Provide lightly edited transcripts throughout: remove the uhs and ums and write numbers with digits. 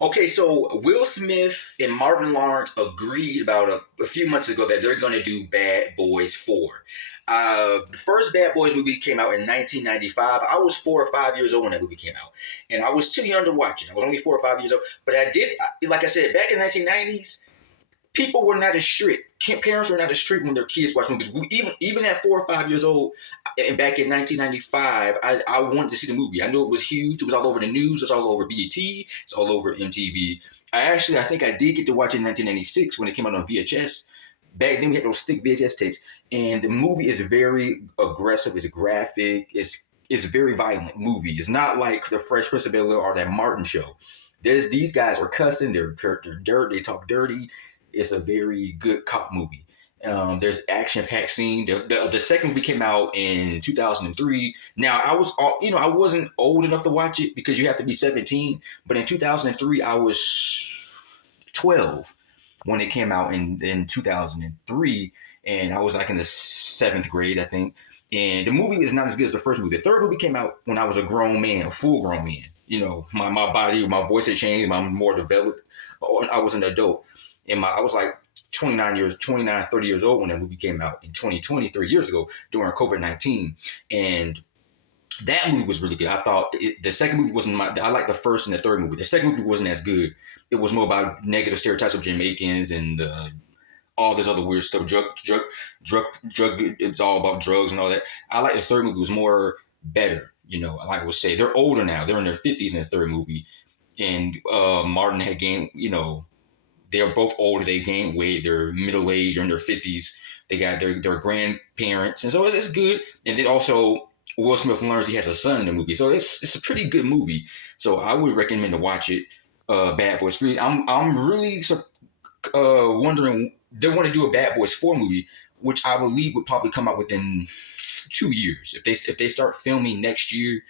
Okay, so Will Smith and Martin Lawrence agreed about a few months ago that they're going to do Bad Boys 4. The first Bad Boys movie came out in 1995. I was 4 or 5 years old when that movie came out. And I was too young to watch it. I was only 4 or 5 years old. But I did, like I said, back in the 1990s, people were not as strict. Parents were not as strict when their kids watched movies. Even at 4 or 5 years old, and back in 1995, I wanted to see the movie. I knew it was huge. It was all over the news. It was all over BET. It's all over MTV. I think I did get to watch it in 1996 when it came out on VHS. Back then we had those thick VHS tapes, and the movie is very aggressive. It's graphic. It's a very violent movie. It's not like the Fresh Prince of Bel-Air or that Martin show. These guys are cussing. They're dirt. They talk dirty. It's a very good cop movie. There's action-packed scene. The second movie came out in 2003. Now I wasn't old enough to watch it because you have to be 17. But in 2003, I was 12 when it came out in 2003, and I was like in the seventh grade, I think. And the movie is not as good as the first movie. The third movie came out when I was a grown man, a full grown man. My body, my voice had changed. I'm more developed. I was an adult. I was like 29, 30 years old when that movie came out in 2020, 3 years ago during COVID-19. And that movie was really good. I thought the second movie wasn't I like the first and the third movie. The second movie wasn't as good. It was more about negative stereotypes of Jamaicans and all this other weird stuff. Drug. It's all about drugs and all that. I like the third movie. It was more better. Like I would say, they're older now. They're in their 50s in the third movie. And Martin had gained, they're both older. They gained weight. They're middle aged or in their 50s. They got their grandparents. And so it's good. And then also Will Smith learns he has a son in the movie. So it's a pretty good movie. So I would recommend to watch it. Bad Boys 3. I'm really wondering, they want to do a Bad Boys 4 movie, which I believe would probably come out within 2 years. If they start filming next year,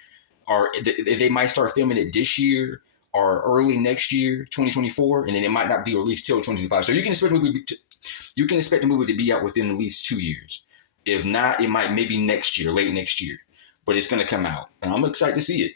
or they might start filming it this year or early next year, 2024, and then it might not be released till 2025. So you can expect the movie to be out within at least 2 years. If not, it might maybe next year, late next year. But it's going to come out, and I'm excited to see it.